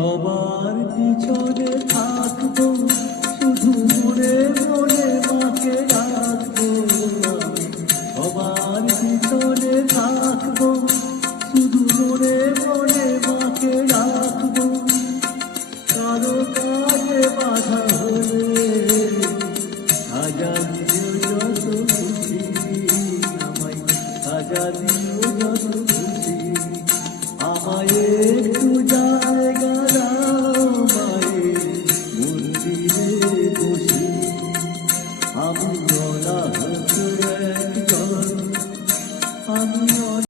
সবার পিছনে থাকবো, শুধু মনে মনে মাকে রাখবো। আমি সবার পিছনে থাকবো, শুধু মনে মনে মাকে রাখবো। কারো কাজে বাধা হলে সাজা দিও যত খুশি, আমায় সাজা দিও যত খুশি। আমায় একটু